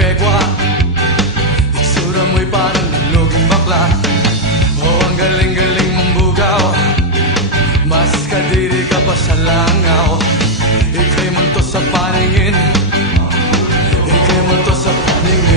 pekwa. Itsura mo'y parang naluging bakla. Oh, ang galing-galing mong bugaw. Mas kadiri ka pa sa langaw. Ika'y multo sa paningin. Ika'y multo sa paningin.